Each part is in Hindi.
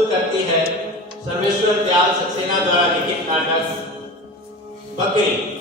प्रस्तुत करती है सर्वेश्वर दयाल सक्सेना द्वारा लिखित नाटक बकरी।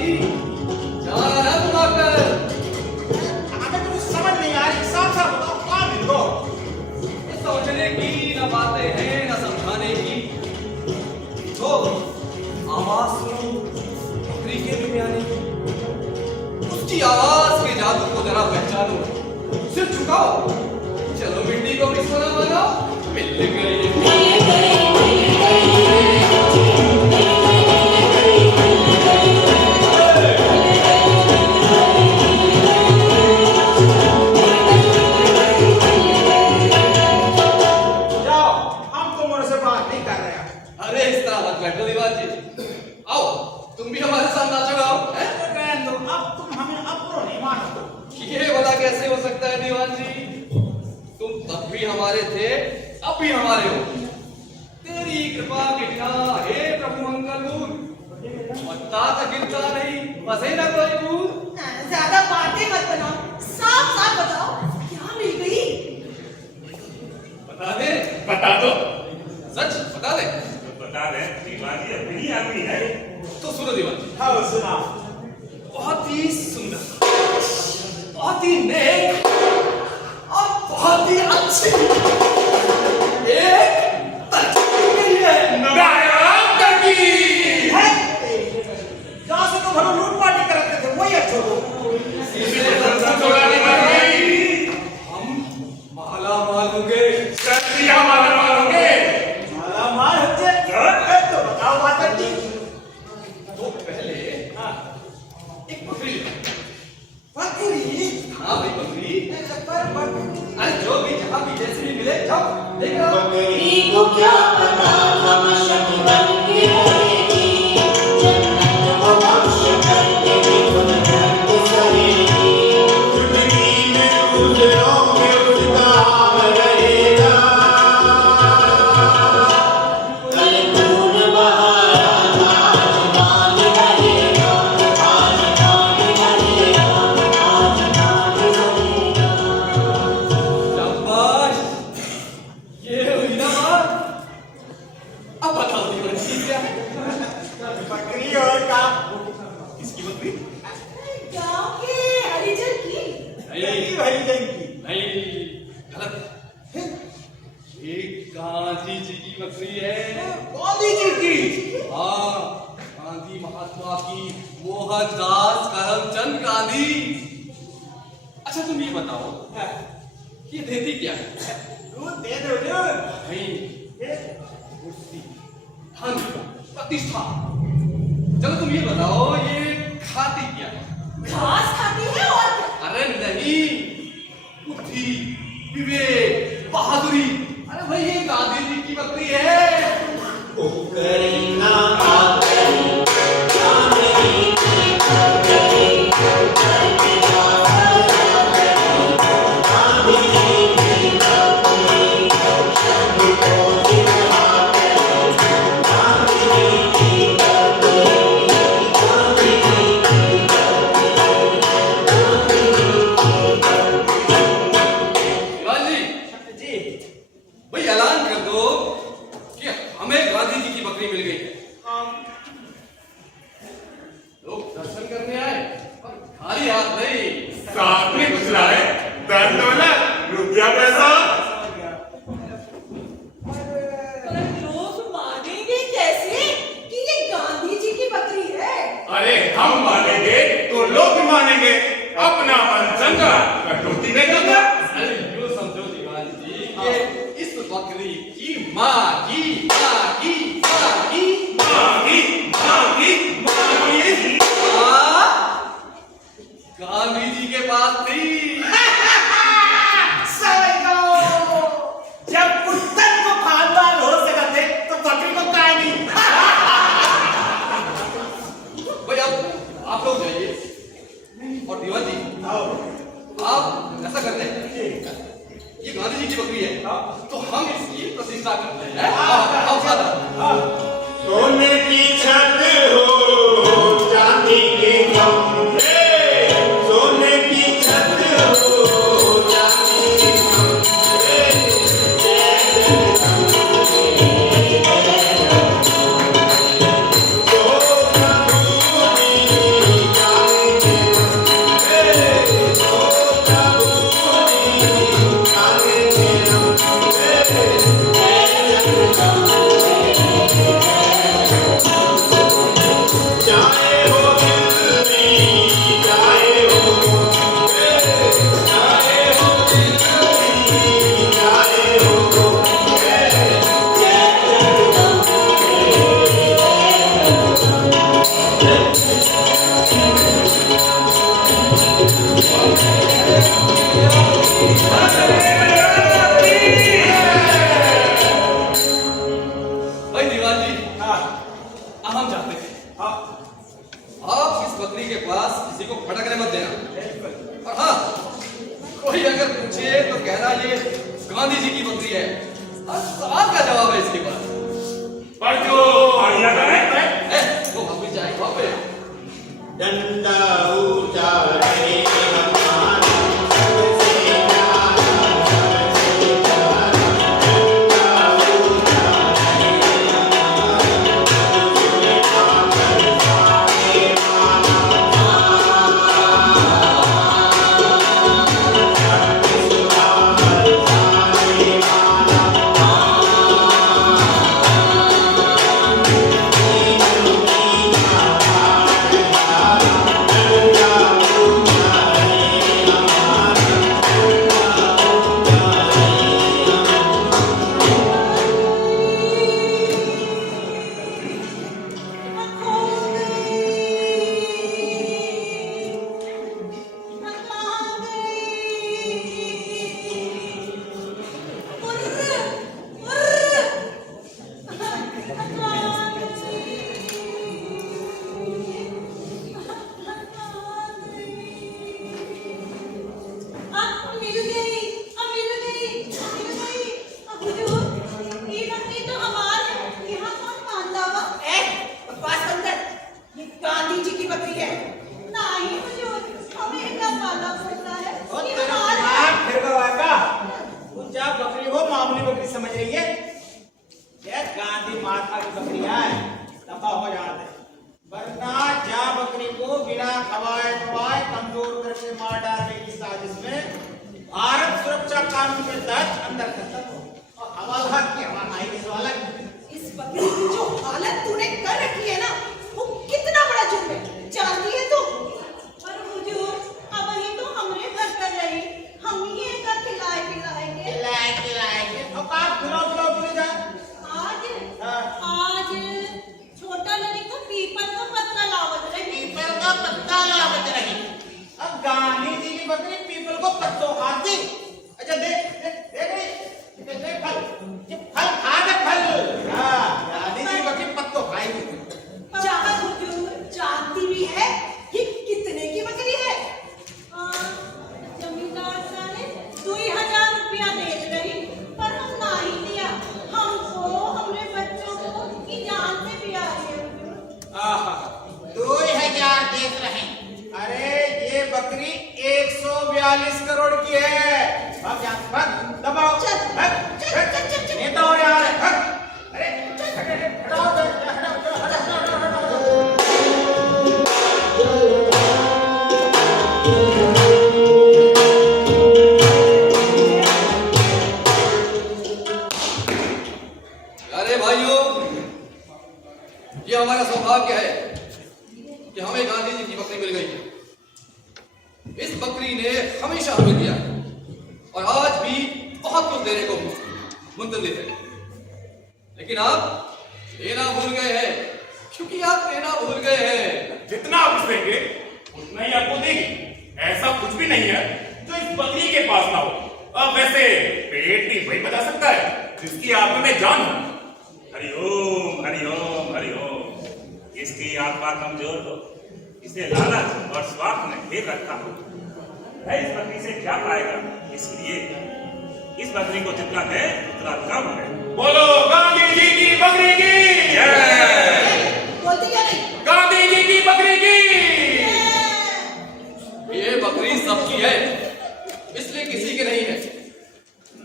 जी, जाना ना बुलाकर। हमें कुछ समझ नहीं आ रही, साफ साफ बताओ कौन इनको? ये समझने की न बातें हैं न समझाने की। तो आवाज सुनो बकरी के बिरयानी की, उसकी आवाज के जादू को जरा पहचानो, सिर झुकाओ, चलो मिट्टी को भी सोना मानो, मिल गई। जाओ, हम तुम से बात नहीं कर रहे हैं। अरे इस तरह मत बैठो दीवान जी, आओ तुम भी हमारे साथ नाचो गाओ। हैं? रहने दो, अब तुम हमें अपनो नहीं मानो। ये भला कैसे हो सकता है दीवान जी? तुम तब भी हमारे थे, अब भी हमारे हो। तेरी कृपा कितना हे प्रभु मंगल मूर्त, पत्ता तक गिरता नहीं, बसे न कोई बूंद। ज्यादा बातें मत बनाओ, साफ साफ बताओ क्या मिल गई? बता दे, बता दो। सच बता दे। तो बता दे, दीवानी अपनी आदमी है। तो सुनो दीवान जी, हाँ सुना। बहुत ही सुंदर, बहुत ही नेक और बहुत ही अच्छी एक तरकीब मिली है। नारायण करकी। है? जहाँ से तुम हमें लूट पाटी करते थे, वही अच्छा हो। इसलिए सबसे चौड़ाने वाली हम माला माल होंगे। सत्या माला मारोगे। माला माल हच्चे। तो बताओ बात करती। तो पहले एक बकरी ले। बकरी? हाँ भाई बकरी। पर अरे जो भी जहाँ भी जैसे भी मिले जाओ लेकर आओ। बकरी को क्या पता हम शक बन के रहेगी, जन्नत को बख्श करके भी खुद दर्द सहेगी। जिंदगी में गुजरोगे उसका नाम रहेगा, कल खून बहाया आज नाम रहेगा, आज नाम रहेगा, आज नाम रहेगा। शाबाश, ये हुई ना बात। अब बताओ दीवान जी क्या है? बकरी और का किसकी बकरी? गाँव के हरिजन की। नहीं भरी जंगी। नहीं, गलत। ये गांधी जी की बकरी है। गांधी जी की। हाँ, गांधी महात्मा की, मोहनदास करमचंद गांधी। अच्छा तुम ये बताओ, ये देती क्या है? दूध दे दो दूध। नहीं, कुर्सी, धन, प्रतिष्ठा। चलो तुम ये बताओ, ये खाती क्या है? घास खाती है और क्या? अरे नहीं, बुद्धि, विवेक, बहादुरी। अरे भाई ये गांधी जी की बकरी है। करीना आकरी चांदनी की करी करके गांधी जी की बकरी शब्द को दिखा करी, गांधी जी की बकरी, गांधी जी की दीवान जी, जी। भाई ऐलान कर दो कि हमें गांधी जी की बकरी मिल गई है। लोग दर्शन करने आए और खाली हाथ नहीं। साथ में कुछ लाए, धन दौलत, रुपया पैसा। पर लोग मानेंगे कैसे कि ये गांधी जी की बकरी है? अरे हम मानेंगे तो लोग मानेंगे। अपना मन चंगा, कटौती में गंगा। अरे यूं समझो दीवान जी कि इस बकरी की माँ की माँ की माँ की मांगी, मांगी, मांगी। माँ गांधी जी के पास थी। समझ गए। जब कुत्तन को खानदान हो सकते तो बकरी को काहे नहीं? भाई अब आप लोग जाइए और दीवान जी आओ। आप ऐसा करते हैं, ये गांधी जी की बकरी है तो हम इसकी प्रतिष्ठा करते हैं। आओ साथ। सोने की छत हो चांदी के खंभे, सोने की छत हो चांदी के खंभे, जय जय जो प्रभु आप इस बकरी के पास किसी को भटकने मत देना। और हाँ, कोई अगर पूछे तो कहना ये गांधी जी की बकरी है। हर सवाल का जवाब है इसके पास। पर जो मर्यादा है वो वापस जाए वहां पे। डंडा ऊंचा करे हमारा सबसे प्यारा, सबसे प्यारा। डंडा ऊंचा करे हमारा तुझे आकर सारे माला। सुहावल सारे माला। गांधी जी की बकरी है। नहीं हुजूर, हमें इनका पाला पड़ता है। ये हमारा है। आप फिर गवाएगा। तू जा बकरी हो मामूली बकरी समझ रही है। ये गांधी महात्मा की बकरियां है, दफा हो जाते हैं। वरना जा बकरी को बिना खवाए खवाए कमजोर करके मार डालने की साजिश में भारत सुरक्षा कानून के तहत अंदर खत्म हो और हवाला की हवाला इस वाला। इस बकरी की जो हालत तूने कर रखी है ना, वो कितना बड़ा जुर्म है, जानती है तू? पर हुजूर, अब ही तो हमने घर कर रही, हम ही इनका खिलाएंगे। खिलाएंगे औकात खिलाओ पूरी जा। आज छोटा लड़ी को पीपल का पत्ता लावत रही। पीपल का पत्ता लावत रही। अब गांधी जी की बकरी पीपल को पत्तों खाती। अच्छा देख देख देख देख देख फल फल खा दे फल। हाँ, गांधी जी की बकरी पत्तों खाएगी। चाहत हुजूर जानती भी है ये कितने की बकरी है। जमींदार साहब 2000 रुपया दे रही, पर हम ना ही दिया। हमको हमने बच्चों को की जान से प्यार है हुजूर। आहा, 2000 देख रहे हैं। अरे ये बकरी 142 करोड़ की है। भाग जा, भाग, दबाओ। नेता हो यार। अरे हटाओ, हटाओ। अरे भाइयों, ये हमारा सौभाग्य है कि हमें गांधी जी की बकरी मिल गई है। इस बकरी ने हमेशा हमें दिया और आज भी बहुत कुछ देने को मुंतजिर है। लेकिन आप लेना भूल गए हैं, क्योंकि आप लेना भूल गए हैं। जितना आप उसे देंगे उतना ही आपको देगी। ऐसा कुछ भी नहीं है जो इस बकरी के पास ना हो। अब वैसे पेट भी वही बता सकता है जिसकी आत्मा में जान हो। हरिओम हरिओम हरिओम। इसकी आत्मा कमजोर हो, इसे लालच और स्वार्थ ने घेर रखा हो। वह इस बकरी से क्या पाएगा, इसलिए इस बकरी को जितना है उतना कम है। बोलो गांधी जी की बकरी की जय। बोलती क्या नहीं? गांधी जी की बकरी की। ये बकरी सबकी है, इसलिए किसी की नहीं है।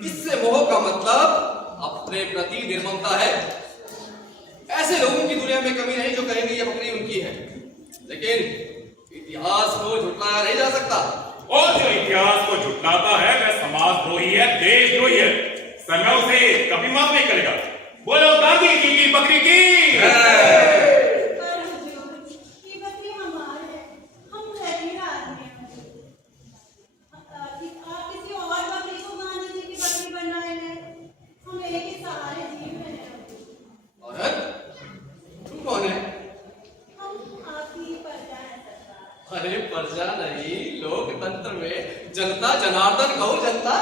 इससे मोह का मतलब अपने प्रति निर्ममता है। ऐसे लोगों की दुनिया में कमी नहीं जो कहेंगे ये बकरी उनकी है। लेकिन इतिहास को झुटलाया नहीं जा सकता। और जो इतिहास को झुटलाता है वह समाजद्रोही है, देशद्रोही है। समय उसे कभी माफ नहीं करेगा। बोलो गांधी जी की बकरी की। पर हुजूर, ये बकरी हमारी है, हम गरीब आदमी हैं। आप किसी और बकरी को गांधी जी की बकरी बनाए हैं, हम एक ही सहारे जीव हैं। औरत, तू कौन है? हम आपकी प्रजा हैं सरकार। अरे प्रजा नहीं, लोकतंत्र में जनता जनार्दन कहो। जनता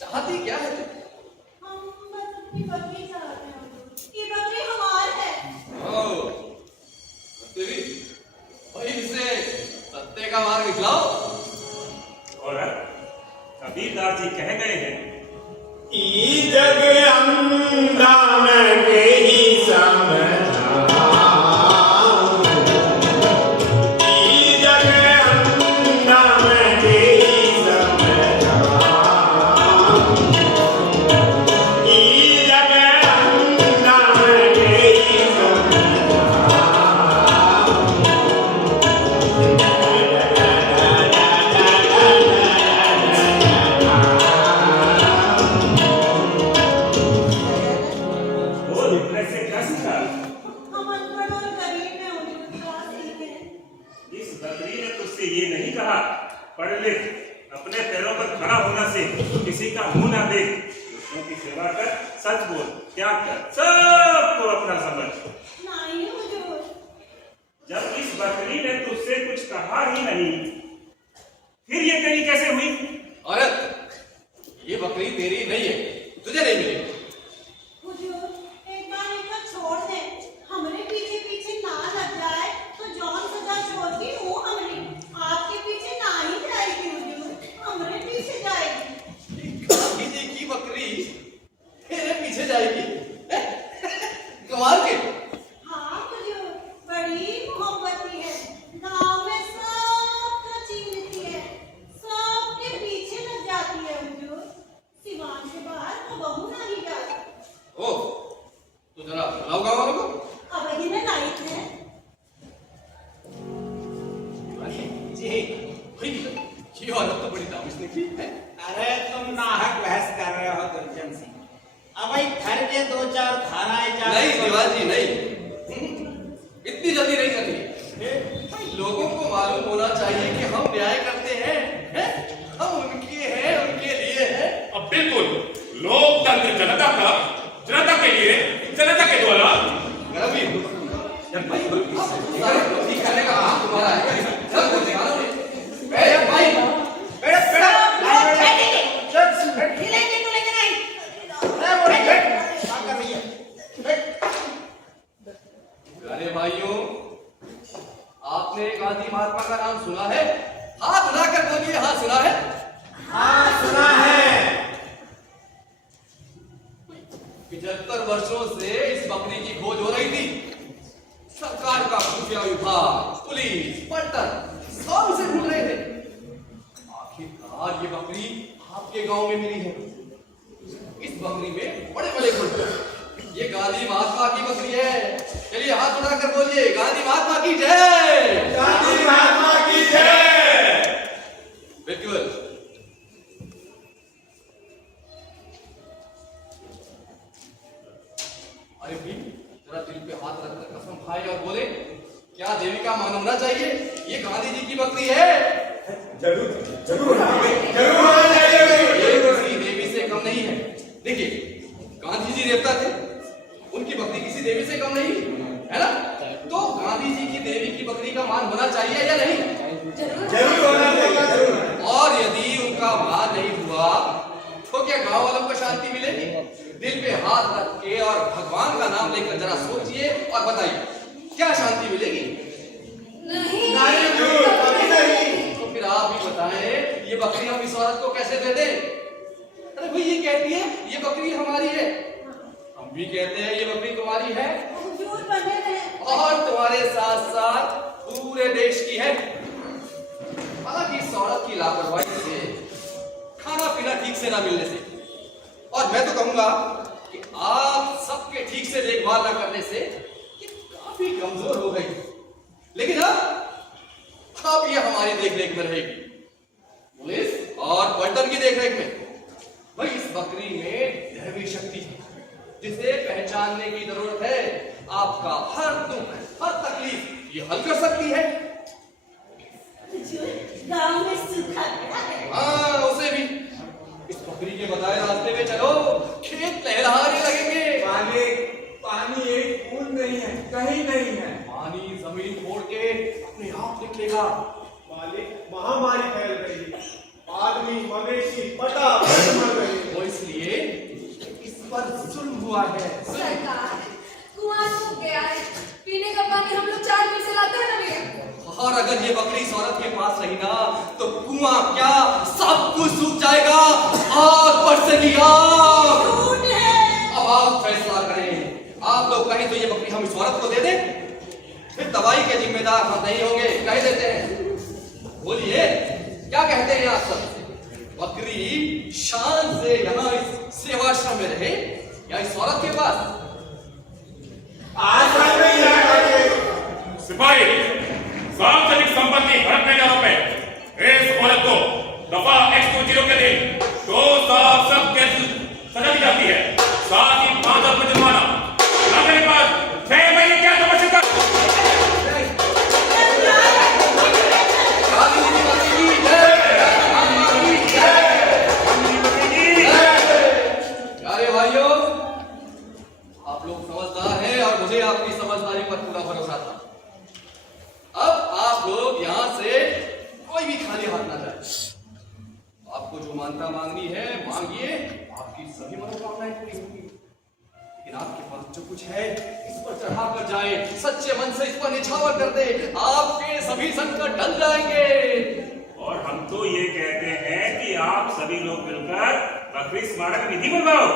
चाहती क्या है? हम बस अपनी बकरी चाहते हैं हुजूर। ये बकरी हमारी है। ओ, देवी का मार्ग दिखलाओ। और कबीरदास जी कह गए हैं, ई जग अंधा मैं के ही समझा, ई जग अंधा मैं के ही समझा, ई जग अंधा मैं के ही बोल कैसे क्या सीखा? हम अनपढ़ और गरीब हैं हुजूर, क्या सीखें? इस बकरी ने तुझसे ये नहीं कहा पढ़ लिख, अपने पैरों पर खड़ा होना से किसी का मुंह ना देख, दूसरों की सेवा कर, सच बोल, त्याग कर, सबको अपना समझ। नहीं हुजूर। जब इस बकरी ने तुझसे कुछ कहा ही नहीं, फिर ये तेरी कैसे हुई? औरत, ये बकरी तेरी नहीं है, तुझे नहीं मिलेगी। हुजूर, एक बार इनको छोड़ दे, हमरे पीछे पीछे ना लग जाए तो जौन सजा छोड़ती वो हमरी, आपके पीछे ना ही जाएगी हुजूर, हमरे पीछे जाएगी। गांधी जी की बकरी तेरे पीछे जाएगी? कमाल के। हाँ हुजूर, बड़ी मोहब्बती है, गाँव में सबको चीरती है, सबके पीछे लग जाती है हुजूर, सिवान के बाहर वो बहू नहीं जाती। ओ, तो जरा बुलाओ गाँव वालों को। अब इन्हें लाइक है। जी भाई, ये औरत तो बड़ी दामिश निकली है। अरे तुम नाहक बहस कर रहे हो दुर्जन सिंह। अब भाई घर के दो चार धाराएं जा नहीं दीवान जी, नहीं, इतनी जल्दी नहीं करनी है। भाई, लोगों को मालूम होना चाहिए कि हम न्याय करते हैं, हम उनके हैं, उनके लिए हैं। अब बिल्कुल लोकतंत्र जनता का, जनता के लिए, जनता के द्वारा। रवि, जब भाई सारे गलती करने का काम तुम्हारा है, सब कुछ दिखाना नहीं। ए भाई, हिलेंगे डुलेंगे नहीं। क्या कर रही है? अरे भाइयों, आपने गांधी महात्मा का नाम सुना है? हाथ उठाकर बोलिए, हाँ सुना है। हाँ सुना है। 75 वर्षों से इस बकरी की खोज हो रही थी। सरकार का खुफिया विभाग, पुलिस, पलटन सब उसे ढूंढ रहे थे। आखिरकार ये बकरी आपके गांव में मिली है। इस बकरी में बड़े बड़े गुण हैं। ये गांधी महात्मा की बकरी है। चलिए हाथ उठाकर बोलिए, गांधी महात्मा की जय। गांधी महात्मा की जय। बिल्कुल। अरे भी जरा दिल पे हाथ रखकर कसम खाए और बोले, क्या देवी का मान होना चाहिए? ये गांधी जी की बकरी है। जरूर जरूर जरूर होना चाहिए। ये किसी देवी से कम नहीं है। देखिए, गांधी जी देवता थे, उनकी बकरी किसी देवी से कम नहीं है ना? तो गांधी जी की देवी की बकरी का मान होना चाहिए या नहीं? जरूर होना चाहिए, जरूर। और यदि उनका मान नहीं हुआ तो क्या गांव वालों को शांति मिलेगी? दिल पे हाथ रख के और भगवान का नाम लेकर जरा सोचिए और बताइए, क्या शांति मिलेगी? नहीं जरूर, कभी नहीं। तो फिर आप ही बताएं, ये बकरी हम इस औरत को कैसे दे दें? अरे भाई, ये कहती है ये बकरी हमारी है, हम भी कहते हैं ये बकरी तुम्हारी है, हुजूर बने रहे। और तुम्हारे साथ साथ पूरे देश की है। हालांकि इस औरत की लापरवाही से, खाना पीना ठीक से ना मिलने से, और मैं तो कहूंगा कि आप सबके ठीक से देखभाल न करने से ये काफी कमजोर हो गई। लेकिन अब ये हमारी देखरेख में रहेगी, पुलिस और पलटन की देखरेख में। भाई, इस बकरी में दैवी शक्ति है जिसे पहचानने की जरूरत है। आपका हर दुख, हर तकलीफ ये हल कर सकती है। हुजूर, गांव में सूखा गया है। हाँ, उसे भी इस बकरी के बताए रास्ते में चलो, खेत लहराने लगेंगे। पानी एक बूंद नहीं है, कहीं नहीं है। पानी जमीन फोड़ के अपने आप निकलेगा। मालिक, महामारी फैल रही है, आदमी मवेशी फटाफट मर रहे हैं। वो इसलिए इस पर जुल्म हुआ है। सरकार, कुआं सूख गया है, पीने का पानी हम लोग 4 मील से लाते हैं ना भैया। और अगर ये बकरी इस औरत के पास रही ना तो कुआं क्या सब कुछ सूख जाएगा। आग बरसेगी आग। झूठ है। अब आप फैसला करें। आप लोग कहें तो ये बकरी हम इस औरत को दे दें, फिर दवाई के जिम्मेदार हम नहीं होंगे, कह देते हैं। बोलिए क्या कहते हैं आप सब? बकरी शान से यहाँ इस सेवाश्रम में रहे या इस औरत के पास? आश्रम में ही रहे। सिपाही, सार्वजनिक संपत्ति हड़पने का आरोप है। इस औरत को दफा X20 के दिन 2 साल सब कैद सजा दी जाती है, साथ ही 5,000 रुपये जुर्माना। ना मेरे पास 6 महीने क्या तपस्या कर। प्यारे भाइयों, आप लोग समझदार हैं और मुझे आपकी समझदारी पर पूरा भरोसा था। अब आप लोग यहाँ से कोई भी खाली हाथ ना जाए। आपको जो मानता मांगनी है मांगिए, आपकी सभी मनोकामनाएं पूरी होंगी। लेकिन आपके पास जो कुछ है इस पर चढ़ा कर जाए, सच्चे मन से इस पर निछावर कर दे, आपके सभी संकट टल जाएंगे। और हम तो ये कहते हैं कि आप सभी लोग मिलकर बकरी स्मारक निधि बनवाओ।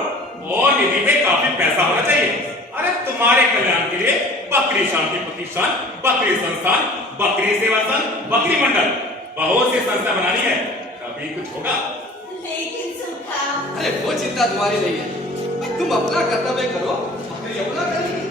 और निधि में काफी पैसा होना चाहिए। अरे तुम्हारे कल्याण के लिए बकरी शांति प्रतिष्ठान, बकरी संस्थान, बकरी सेवा संघ, बकरी मंडल, बहुत सी संस्था बनानी है, कभी कुछ होगा। लेकिन सुखा, अरे वो चिंता तुम्हारी नहीं है, तुम अपना कर्तव्य करो, बकरी अपना करेगी।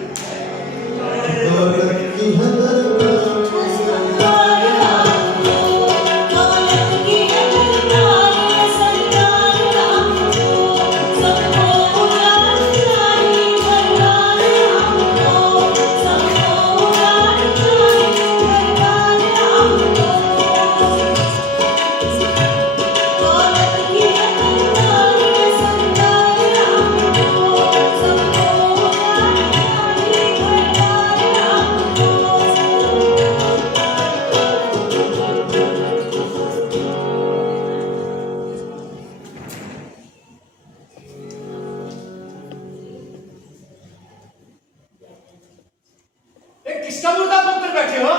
किसका मुर्दा पकड़ बैठे हो?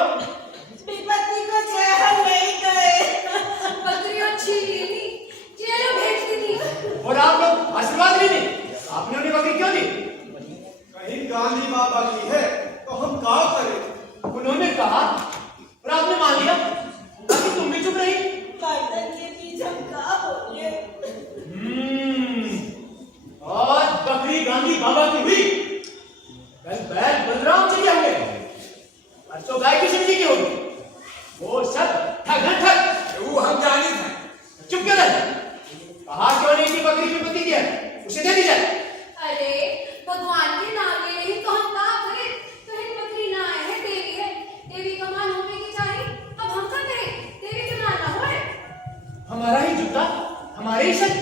विपत्ति को जहर नहीं गए। बकरियों छीनी थी, जेलों भेज दी थी। और आप लोग आशीर्वाद भी नहीं, आपने उन्हें बकरी क्यों दी? कहीं गांधी बाबा की है तो हम क्या करें? उन्होंने कहा और आपने मान लिया, ताकि तुम भी चुप रही। गर्दन के बीच हम क्या बोले? आज बकरी गांधी बाबा की हुई, कल बैल बलराम जी के होंगे, परसों गाय की सिंधी की होगी। वो सब ठग है, ठग। वो हम जाने थे। चुप क्यों रहे? कहा क्यों नहीं कि बकरी की पति दिया, उसे दे दी जाए। अरे भगवान के नाम ले रही तो हम क्या करें? तो हिंद बकरी ना आए है, देवी है, देवी का मान होने की चाहिए। अब हम क्या करें? देवी के मान ना होए। हमारा ही जूता, हमारे ही शक,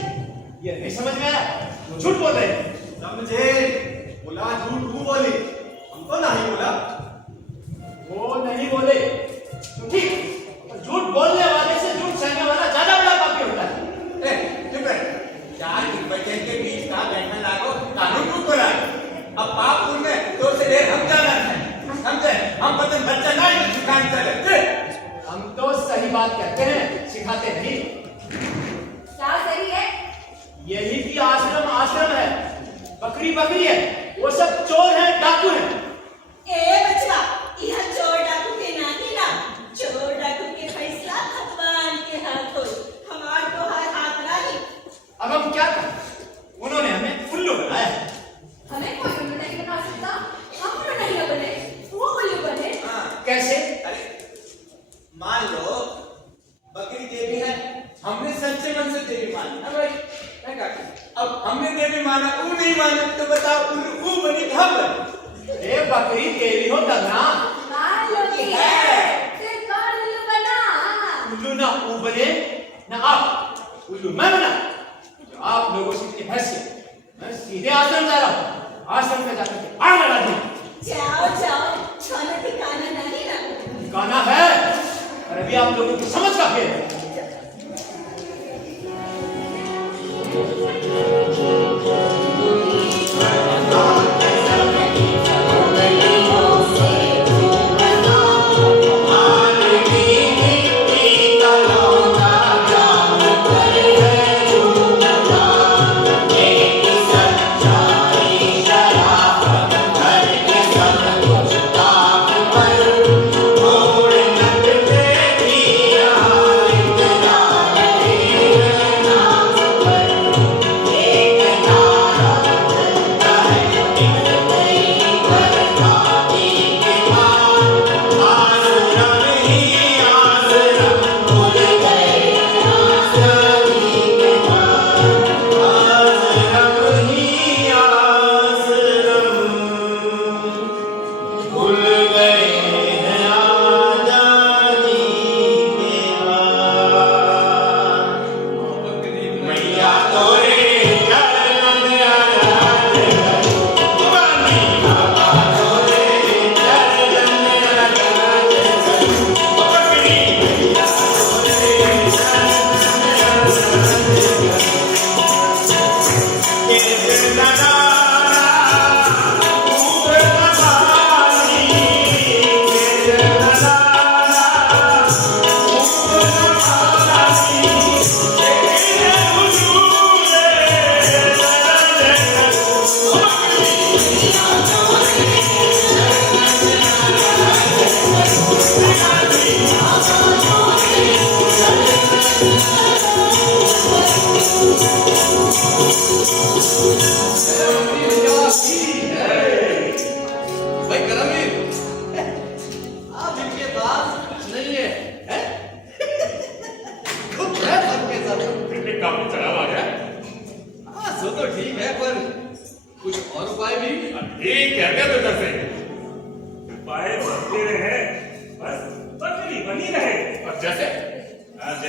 ये नहीं समझ में आया। वो झूठ बोल रहे हैं। समझे? बोला झूठ तू बोली, हम तो नहीं बोला। वो नहीं बोले तो ठीक, पर झूठ बोलने वाले से झूठ सहने वाला ज्यादा बड़ा पापी होता है। चुप रहे। 4 बच्चे के बीच का बैठना लागो, कानून टूट रहा है। अब पाप पुण्य तो से देर हम जाना है, समझे? हम बच्चन बच्चा नहीं दुकान चले। हम तो सही बात कहते हैं, सिखाते नहीं। क्या सही है? यही कि आश्रम आश्रम है, बकरी बकरी है, वो सब चोर हैं, डाकू हैं। ए बचवा, यह चोर डाकू के नाती ना, चोर डाकू के फैसला भगवान के हाथ हो। हमार तो हाथ नहीं। अब हम क्या करें? उन्होंने हमें उल्लू बनाया। हमें कोई उल्लू नहीं बना सकता। हम उल्लू नहीं बने, वो उल्लू बने। कैसे? अरे मान लो बकरी देवी है, हमने सच्चे मन से देवी मानी ना भाई, है का? अब हमने देवी माना, वो नहीं माना, तो बताओ वो बनी कहाँ बनी? ए बकरी देवी हो तब ना। मान लो कि है, फिर कौन उल्लू बना? उल्लू ना वो बने ना आप, उल्लू मैं बना। जो आप लोगों से इतनी हैसियत, मैं सीधे आश्रम जा रहा हूँ, आश्रम में जाकर के आग लगा दूँ। जाओ जाओ, खाना ठिकाना नहीं ना। ठिकाना है, और अभी आप लोगों की समझ का खेल है। Thank you.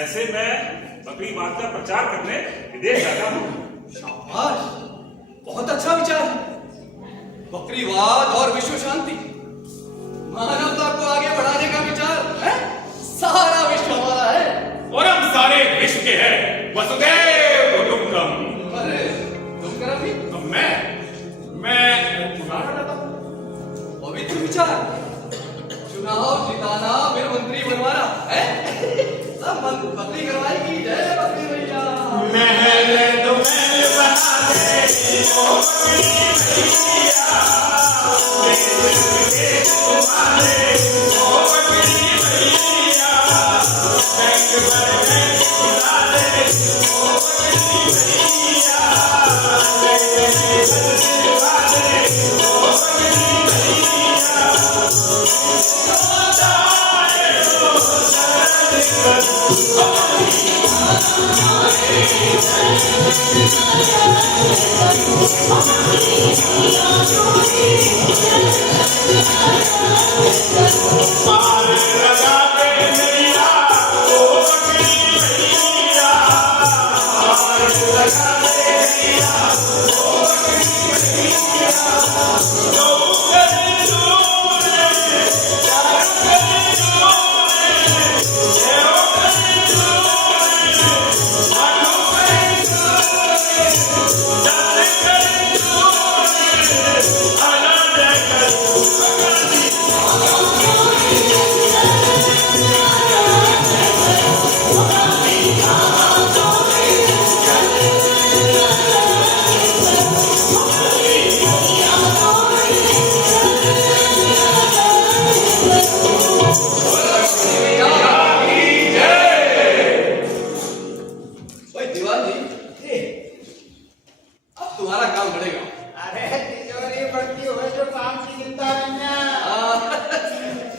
जैसे मैं बकरी बात का प्रचार करने विदेश जाता हूँ। शाबाश, बहुत अच्छा विचार है। बकरीवाद और विश्व शांति, मानवता को आगे बढ़ाने का विचार है। सारा विश्व हमारा है और हम सारे विश्व के हैं। वसुदेव कुटुंबकम। अरे तुम करा भी मैं चुनाव लड़ता हूँ। पवित्र विचार, चुनाव जिताना फिर मंत्री बनवाना है। सब बकरी करवाएगी। जय बकरी भैया। महल दो महल बना दे ओ बकरी भैया, देश तुम्हारे ओ बकरी भैया, बैंक भर बैंक खुला दे ओ बकरी भैया, बैंक खुला दे ओ बकरी भैया, तो जाए तो सरद कर पार लगा दे मैया ओ बकरी भैया, पार लगा दे मैया ओ बकरी भैया, दो करे जोड़े चार करे जोड़े छह करे जोड़े आठ करे जोड़े दस करे जोड़े आनंद कर भाई दीवान जी, अब तुम्हारा काम बढ़ेगा। अरे तिजोरी बढ़ती हुए जो काम की चिंता नहीं है।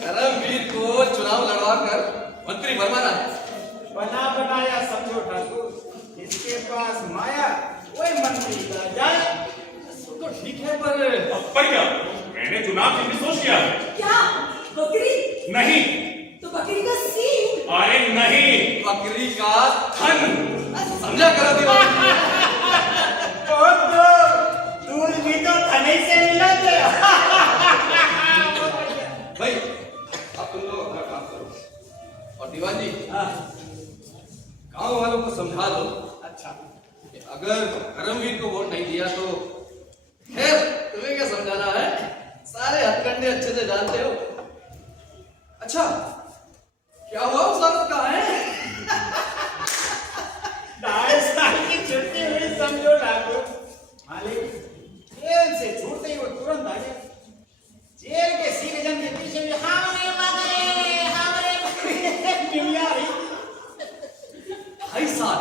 धर्मवीर को चुनाव लड़वा कर मंत्री बनवाना है। बना बनाया समझो ठाकुर, इसके पास माया वही मंत्री का जाए। तो ठीक है, पर क्या मैंने चुनाव के लिए सोच लिया है। क्या बकरी? नहीं, तो बकरी का सींग। अरे नहीं, बकरी का थन। समझा करो दीवान। और तो दूध भी तो थने से मिला थे। भाई अब तुम लोग अपना काम करो। और दीवान जी, गांव वालों को समझा दो अच्छा, कि अगर धर्मवीर को वोट नहीं दिया तो खैर तुम्हें क्या समझाना है, सारे हथकंडे अच्छे से जानते हो। अच्छा, क्या हुआ उस औरत का है? 2.5 साल की छुट्टी हुई समझो ठाकुर। मालिक जेल से छूटते ही वो तुरंत आ गया। जेल के सीजन के पीछे भी हमारे मिलिया रही। 2.5 साल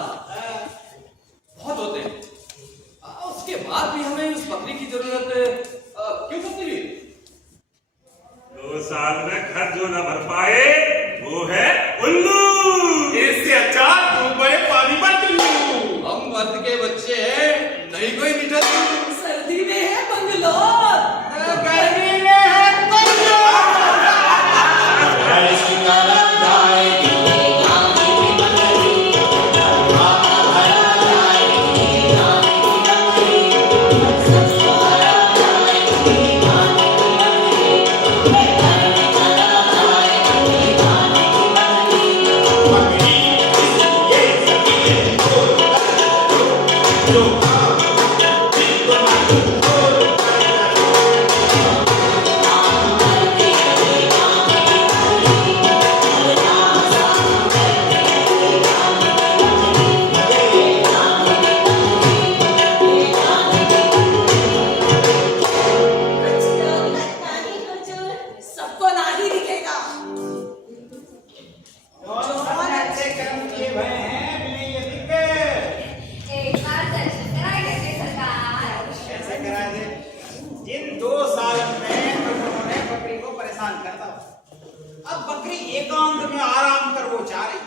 बहुत होते हैं। उसके बाद भी हमें उस बकरी की जरूरत क्यों पड़ती हुई? 2 साल में घर जो न भर पाए वो है उल्लू। इससे अच्छा तुम बड़े पानी पर चुल्लू। हम मर्द के बच्चे हैं, नहीं कोई मीठा। सर्दी में है बंगलोर, गर्मी में है बंगलोर। हर्ष करम जाएगी गाने की बकरी, माता भरा जाएगी गाने की बकरी, सबको भरा जाएगी गाने की बकरी, घर में चला जाएगी गाने की बकरी। सबको नाही दिखेगा। और अच्छे कर्म किए भय हैं बिना ये दिखे। एक बार दर्शन कराए देते सरकार। कैसे करा दे? जिन 2 साल में तुम लोगों ने बकरी को परेशान करता, अब बकरी एकांत में आराम कर वो चाह रही।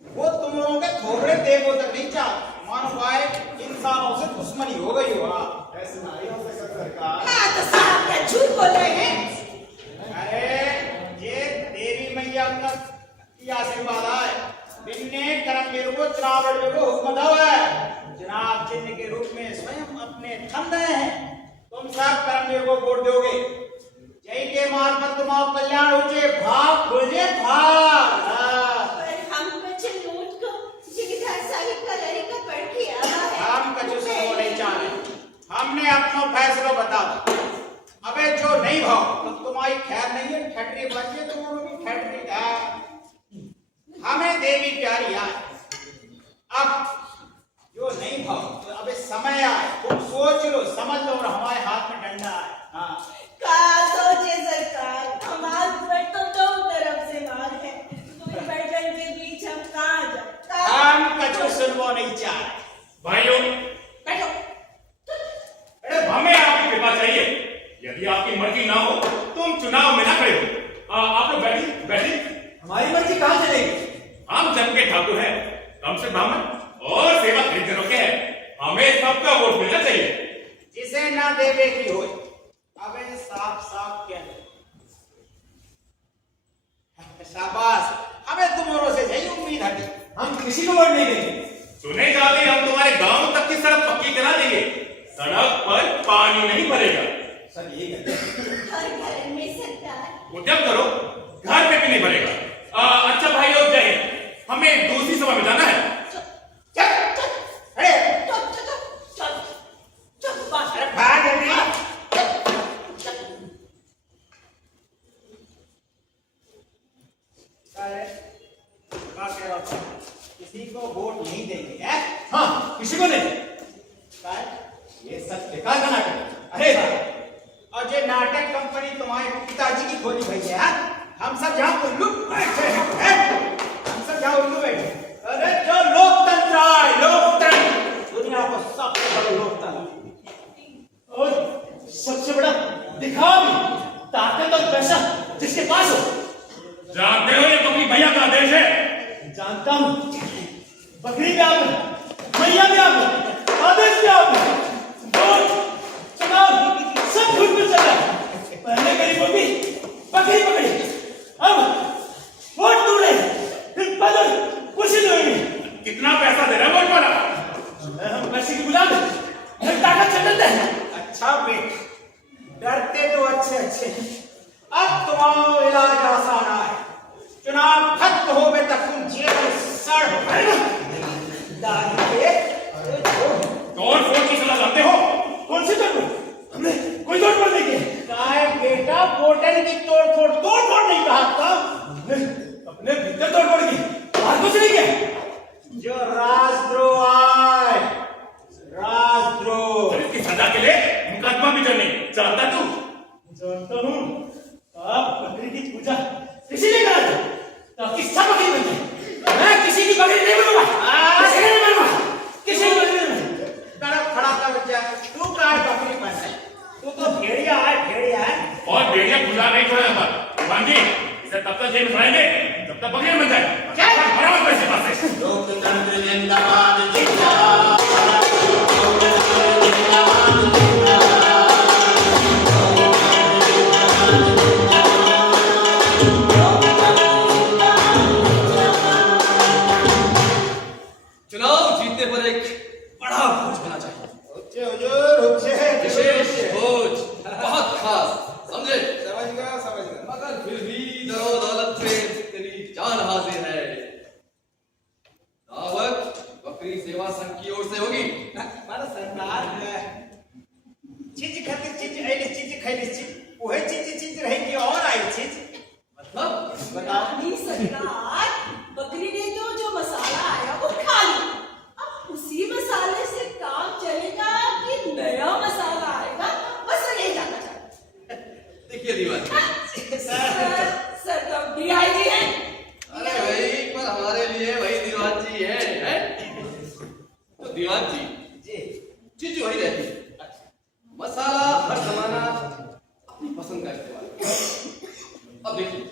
वो तुम लोगों के थोड़े देवों तक नहीं चाह, मानो भाई इंसानों से दुश्मनी हो गई हो। ऐसे नहीं हो सकता सरकार। हाँ तो साहब क्या झूठ बोल रहे हैं? अरे ये देवी मैया का आशीर्वाद आए बिन्ने करमवीर को चुनाव लड़ने को हुक्म दो है। चुनाव चिन्ह के रूप में स्वयं अपने थम रहे हैं। तुम सब करमवीर को वोट दोगे। जय के मार्फत तुम्हारा कल्याण हो जाए, भाग खोजे भाग। पर हम कुछ लूट को जिगदार साहिब का लड़ी का पढ़ किया है। हम कछु सुनो नहीं चाहे। हमने अपना फैसला बता दो। अबे जो नहीं भाव तो तुम्हारी खैर नहीं है। ठटरी बचे तो वो भी ठटरी है। हमें देवी प्यारी आए। अब जो नहीं भाव तो अबे समय आए। तुम सोच लो, समझ लो, और हमारे हाथ में डंडा है। हाँ, का सोचे सरकार, हमारे पर तो दो तरफ से मार है। तुम बर्तन के बीच हम कहाँ जाए? हम कछु सुनवो नहीं चाहे। भाइयों, बैठो। हमें आपकी कृपा चाहिए। यदि आपकी मर्जी ना हो तुम चुनाव में ना खड़े हो। आप लोग बैठिए। हमारी मर्जी कहाँ चलेगी? हम जन के ठाकुर हैं, कम से ब्राह्मण और सेवा खरीदनों के हैं। हमें सबका वोट मिलना चाहिए। जिसे ना देवे की हो, अबे साफ साफ कह दो। शाबाश, हमें तुम्हारों से यही उम्मीद है। हम किसी को वोट नहीं देंगे। सुने जाते हम तुम्हारे गांव तक की सड़क पक्की करा देंगे। सड़क पर पानी नहीं भरेगा। सब यही कहते हैं। हर घर में सरकार। उद्यम करो, घर पे भी नहीं भरेगा। अच्छा भाइयों, जय हिंद। हमें दूसरी सभा में जाना है। अरे भाग जल्दी। किसी को वोट नहीं देंगे हैं? हाँ, किसी को नहीं। ये सब बेकार का नाटक है। अरे भाई, और जो नाटक कंपनी तुम्हारे पिताजी की खोली भई है, हम सब जहाँ उल्लू बैठे हैं, हम सब जहाँ उल्लू बैठे। अरे जो लोकतंत्र है, लोकतंत्र, दुनिया को सबसे बड़ा लोकतंत्र। और सबसे बड़ा दिखावा भी, ताकत और पैसा जिसके पास हो। जानते हो ये बकरी भैया का आदेश है। जानता हूँ, बकरी भी आप, भैया भी आप, आदेश भी आप, वोट, चुनाव सब झूठ में चला। पहले गरीबों की बकरी पकड़ी, अब वोट तोड़े, फिर बदल कुछ नहीं होगी। कितना पैसा दे रहा है वोट वाला? हम पैसे की गुलाम हैं, हम ताकत से डरते हैं। अच्छा बेट, डरते तो अच्छे। अब तुम्हारा इलाज आसान है। चुनाव खत्म हो गए तक तुम जेल में सड़ तोड़ फोड़ की सलाह जानते हो? कौन सी तोड़? हमने कोई तोड़ फोड़ नहीं की। काय बेटा, बोतल की तोड़ फोड़ नहीं कहा था। अपने भीतर तोड़ फोड़ की, बाहर कुछ नहीं किया। जो राजद्रोह आए, राजद्रोह। और इसकी सजा के लिए मुकदमा भी चलने जानता तू? जानता हूँ। आप बकरी की पूजा किसी ने करा था, ताकि सब बकरी बन जाए। मैं किसी की बकरी नहीं बनूंगा। किसी की नहीं बनूंगा। किसी की बकरी नहीं बनूंगा। तरफ खड़ा कर बच्चा, तू काय बकरी बन है? तू तो भेड़िया है। और भेड़िया खुला नहीं छोड़ा जाता। भगवान जी, इसे तब तक जेल में भरेंगे जब तक बकरी बन जाए। क्या? बराबर पैसे पास से। लोकतंत्र जिंदाबाद जिंदाबाद, लोकतंत्र जिंदाबाद जिंदाबाद। चुनाव जीतने पर एक बड़ा भोज होना चाहिए। हुजूर, विशेष भोज, बहुत खास, समझे? समझ गया। मगर फिर भी दरो दौलत पे तेरी जान हाजिर है। दावत बकरी सेवा संघ की ओर से होगी। मारा सरकार चीज खातिर चीज ऐले चीज खैले चीज ओहे चीज रहेगी और आई चीज मतलब बताओ। नहीं सरकार, बकरी ने जो मसाला आया वो खा लिया। अब उसी मसाले से काम चलेगा कि नया मसाला आएगा, बस यही जानना चाहते हैं। देखिए दीवान, सर तो डीआईजी है। अरे भाई, पर हमारे लिए वही दीवान जी है? तो दीवान जी चीज वही रहती है। मसाला हर जमाना अपनी पसंद का इस्तेमाल करता है। अब देखिए,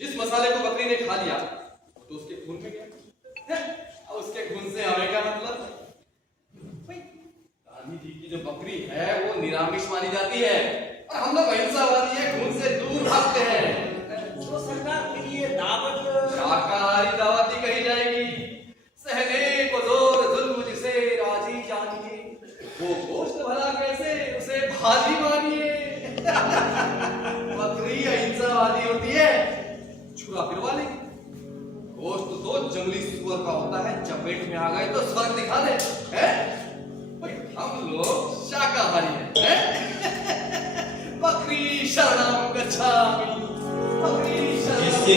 जिस मसाले को बकरी ने खा लिया तो उसके खून में गया। अब उसके खून से हमें क्या मतलब? भाई, गांधी जी की जो बकरी है वो निरामिष मानी जाती है और हम लोग अहिंसावादी है, खून से दूर भागते हैं। तो सरकार के लिए दावत शाकाहारी दावत ही कही जाएगी। तो जंगली सुअर का होता है, चपेट में आ गए तो स्वर्ग दिखा दे, हैं? भाई हम लोग शाकाहारी हैं? बकरी शरणम गच्छामि, बकरी शरणम जिसकी